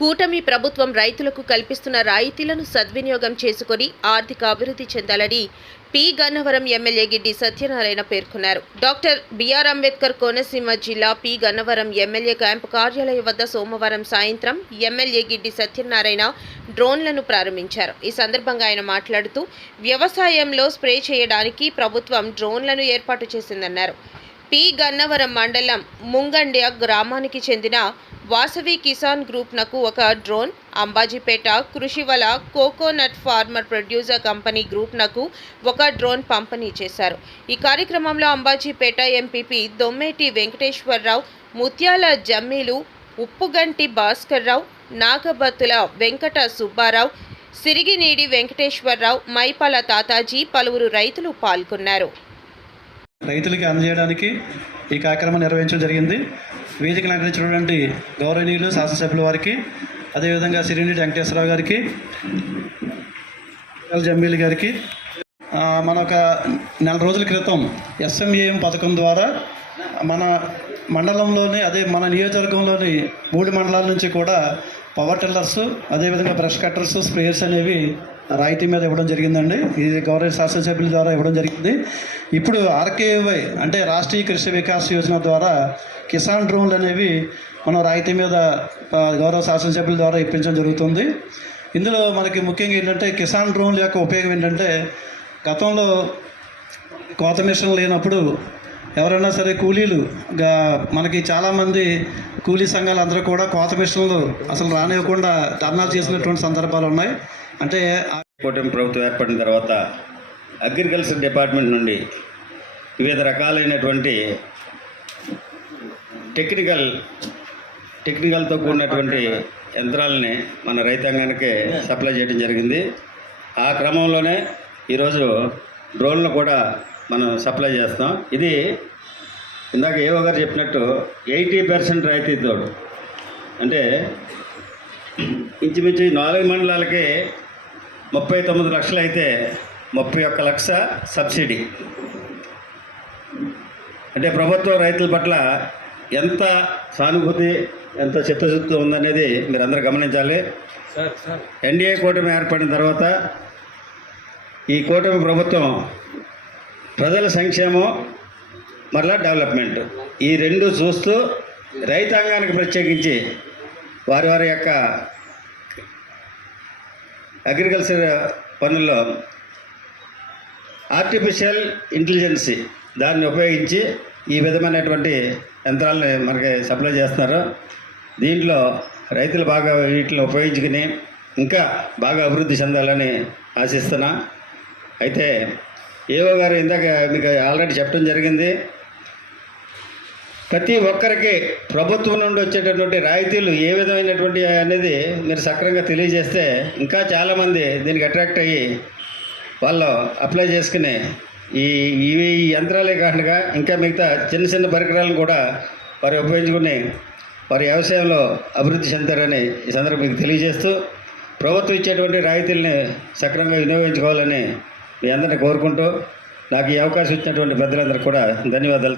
కూటమి ప్రభుత్వం రైతులకు కల్పిస్తున్న రాయితీలను సద్వినియోగం చేసుకొని ఆర్థిక అభివృద్ధి చెందాలని పి. గన్నవరం ఎమ్మెల్యే గిడ్డి సత్యనారాయణ పేర్కొన్నారు. డాక్టర్ బిఆర్ అంబేద్కర్ కోనసీమ జిల్లా పి. గన్నవరం ఎమ్మెల్యే క్యాంపు కార్యాలయం వద్ద సోమవారం సాయంత్రం ఎమ్మెల్యే గిడ్డి సత్యనారాయణ డ్రోన్లను ప్రారంభించారు. ఈ సందర్భంగా ఆయన మాట్లాడుతూ వ్యవసాయంలో స్ప్రే చేయడానికి ప్రభుత్వం డ్రోన్లను ఏర్పాటు చేసిందన్నారు. పి. గన్నవరం మండలం ముంగండ్య గ్రామానికి చెందిన వాసవి కిసాన్ గ్రూప్నకు ఒక drone Ambajipeta Krishivala coconut farmer producer company గ్రూప్నకు ఒక డ్రోన్ పంపిణీ చేశారు. ఈ కార్యక్రమంలో అంబాజీపేట ఎంపీపీ దొమ్మేటి వెంకటేశ్వరరావు ముత్యాల జమ్మీలు ఉప్పుగంటి భాస్కర్రావు నాగబత్తుల వెంకట సుబ్బారావు సిరిగినీడి వెంకటేశ్వరరావు మైపాల తాతాజీ పలువురు రైతులు పాల్గొన్నారు. రైతులకి అందజేయడానికి ఈ కార్యక్రమం నిర్వహించడం జరిగింది. వేదికను అలంకరించినటువంటి గౌరవనీయులు శాసనసభ్యుల వారికి అదేవిధంగా సిరినీటి వెంకటేశ్వరరావు గారికి ఎల్ జమ్మీల్ గారికి మన ఒక నెల రోజుల క్రితం ఎస్ఎంఏఎం పథకం ద్వారా మన మండలంలోని అదే మన నియోజకవర్గంలోని మూడు మండలాల నుంచి కూడా పవర్ టిల్లర్స్ అదేవిధంగా బ్రష్ కట్టర్స్ స్ప్రేయర్స్ అనేవి రాయితీ మీద ఇవ్వడం జరిగిందండి. ఇది గౌరవ శాసనసభ్యుల ద్వారా ఇవ్వడం జరిగింది. ఇప్పుడు ఆర్కేవై అంటే రాష్ట్రీయ కృషి వికాస్ యోజన ద్వారా కిసాన్ డ్రోన్లు అనేవి మనం రాయితీ మీద గౌరవ శాసనసభ్యుల ద్వారా ఇప్పించడం జరుగుతుంది. ఇందులో మనకి ముఖ్యంగా ఏంటంటే కిసాన్ డ్రోన్ల యొక్క ఉపయోగం ఏంటంటే గతంలో కోత మిషన్ లేనప్పుడు ఎవరైనా సరే కూలీలు గా- మనకి చాలామంది కూలీ సంఘాలు అందరూ కూడా కోత మిషన్లు అసలు రానివ్వకుండా ధర్నాలు చేసినటువంటి సందర్భాలు ఉన్నాయి. అంటే కూటమి ప్రభుత్వం ఏర్పడిన తర్వాత అగ్రికల్చర్ డిపార్ట్మెంట్ నుండి వివిధ రకాలైనటువంటి టెక్నికల్ టెక్నికల్తో కూడినటువంటి యంత్రాలని మన రైతాంగానికి సప్లై చేయడం జరిగింది. ఆ క్రమంలోనే ఈరోజు డ్రోన్లు కూడా మనం సప్లై చేస్తాం ఇది ఇందాక ఏవో గారు చెప్పినట్టు ఎయిటీ పర్సెంట్ రాయితీతో అంటే ఇంచుమించు నాలుగు మండలాలకి ముప్పై తొమ్మిది లక్షలు అయితే ముప్పై ఒక్క లక్ష సబ్సిడీ. అంటే ప్రభుత్వం రైతుల పట్ల ఎంత సానుభూతి ఎంత చిత్తశుద్ధి ఉందనేది మీరు అందరూ గమనించాలి ఎన్డీఏ కూటమి ఏర్పడిన తర్వాత ఈ కూటమి ప్రభుత్వం ప్రజల సంక్షేమం మరలా డెవలప్మెంట్. ఈ రెండు చూస్తూ రైతాంగానికి ప్రత్యేకించి వారి వారి యొక్క అగ్రికల్చర్ పనుల్లో ఆర్టిఫిషియల్ ఇంటెలిజెన్సీ దాన్ని ఉపయోగించి ఈ విధమైనటువంటి యంత్రాలని మనకి సప్లై చేస్తున్నారు. దీంట్లో రైతులు బాగా వీటిని ఉపయోగించుకుని ఇంకా బాగా అభివృద్ధి చెందాలని ఆశిస్తున్నా. అయితే ఏవో గారు ఇందాక మీకు ఆల్రెడీ చెప్పడం జరిగింది. ప్రతి ఒక్కరికి ప్రభుత్వం నుండి వచ్చేటటువంటి రాయితీలు ఏ విధమైనటువంటి అనేది మీరు సక్రమంగా తెలియజేస్తే ఇంకా చాలామంది దీనికి అట్రాక్ట్ అయ్యి వాళ్ళు అప్లై చేసుకుని ఈ ఇవి ఈ యంత్రాలే కాకుండా ఇంకా మిగతా చిన్న చిన్న పరికరాలను కూడా వారు ఉపయోగించుకుని వారి వ్యవసాయంలో అభివృద్ధి చెందారని ఈ సందర్భం మీకు తెలియజేస్తూ ప్రభుత్వం ఇచ్చేటువంటి రాయితీలని సక్రమంగా వినియోగించుకోవాలని మీ అందరిని కోరుకుంటూ నాకు ఈ అవకాశం ఇచ్చినటువంటి పెద్దలందరూ కూడా ధన్యవాదాలు.